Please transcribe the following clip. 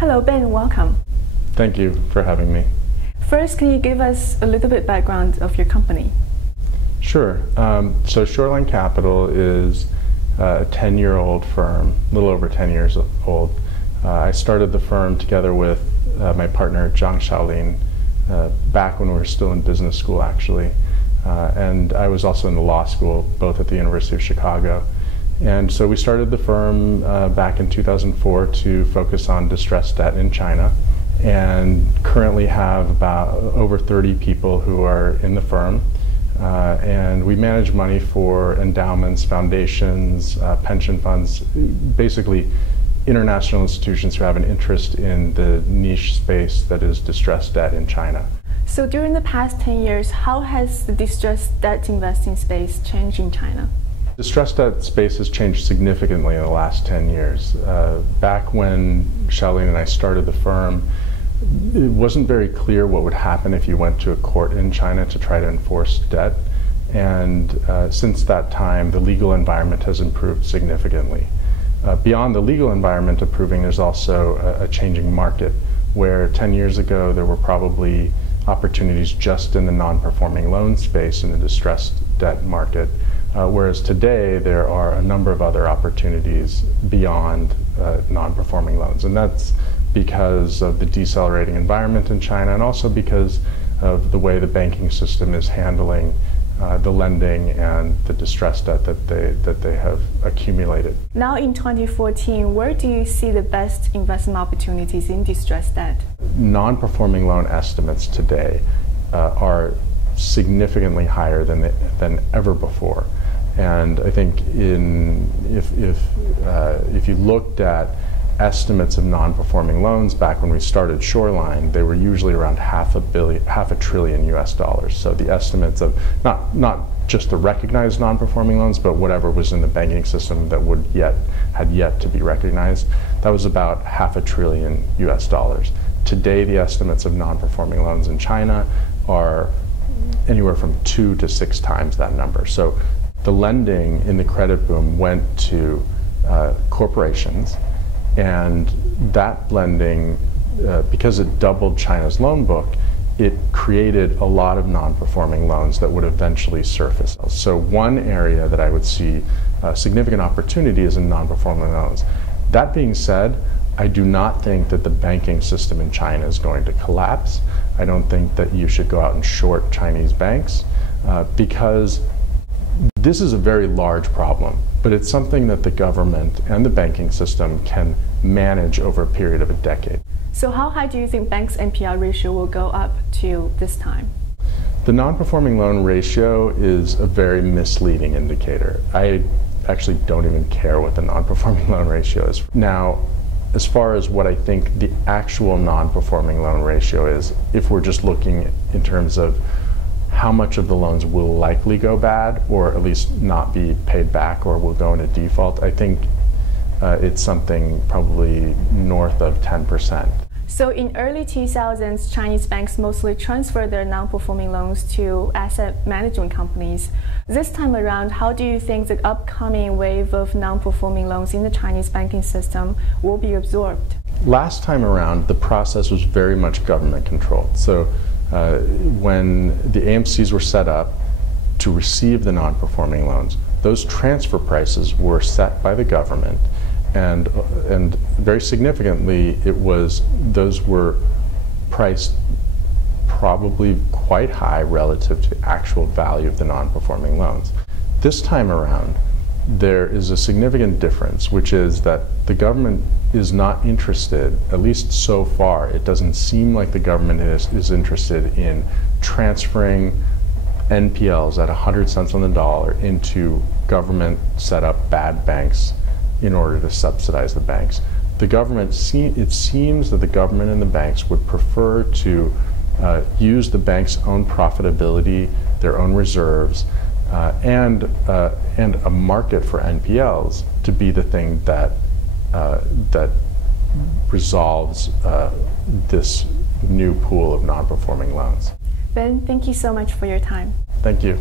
Hello, Ben. Welcome. Thank you for having me. First, can you give us a little bit background of your company? Sure. So Shoreline Capital is a 10-year-old firm, a little over 10 years old. I started the firm together with my partner, Zhang Xiaolin, back when we were still in business school, actually. And I was also in the law school, both at the University of Chicago. And so we started the firm back in 2004 to focus on distressed debt in China, and currently have about over 30 people who are in the firm. And we manage money for endowments, foundations, pension funds, basically international institutions who have an interest in the niche space that is distressed debt in China. So during the past 10 years, how has the distressed debt investing space changed in China? Distressed debt space has changed significantly in the last 10 years. Back when Xiaolin and I started the firm, it wasn't very clear what would happen if you went to a court in China to try to enforce debt. And since that time, the legal environment has improved significantly. Beyond the legal environment improving, there's also a changing market, where 10 years ago there were probably opportunities just in the non-performing loan space in the distressed debt market, whereas today there are a number of other opportunities beyond non-performing loans. And that's because of the decelerating environment in China, and also because of the way the banking system is handling the lending and the distressed debt that they have accumulated. Now in 2014, where do you see the best investment opportunities in distressed debt? Non-performing loan estimates today are significantly higher than ever before. And I think if you looked at estimates of non-performing loans back when we started Shoreline, they were usually around $500 billion US. So the estimates of not just the recognized non-performing loans, but whatever was in the banking system that had yet to be recognized, that was about $500 billion US. Today, the estimates of non-performing loans in China are anywhere from 2 to 6 times that number. So the lending in the credit boom went to corporations. And that lending, because it doubled China's loan book, it created a lot of non-performing loans that would eventually surface. So one area that I would see significant opportunity is in non-performing loans. That being said, I do not think that the banking system in China is going to collapse. I don't think that you should go out and short Chinese banks, because this is a very large problem, but it's something that the government and the banking system can manage over a period of a decade. So how high do you think banks' NPL ratio will go up to this time? The non-performing loan ratio is a very misleading indicator. I actually don't even care what the non-performing loan ratio is. Now, as far as what I think the actual non-performing loan ratio is, if we're just looking in terms of how much of the loans will likely go bad, or at least not be paid back, or will go into default, I think it's something probably north of 10%. So in early 2000s, Chinese banks mostly transferred their non-performing loans to asset management companies. This time around, how do you think the upcoming wave of non-performing loans in the Chinese banking system will be absorbed? Last time around, the process was very much government controlled. So when the AMCs were set up to receive the non-performing loans, those transfer prices were set by the government, and very significantly, those were priced probably quite high relative to the actual value of the non-performing loans. This time around, there is a significant difference, which is that the government is not interested, at least so far, it doesn't seem like the government is interested in transferring NPLs at 100 cents on the dollar into government set up bad banks in order to subsidize the banks. The government, it seems that the government and the banks would prefer to use the bank's own profitability, their own reserves, and a market for NPLs to be the thing that resolves this new pool of non-performing loans. Ben, thank you so much for your time. Thank you.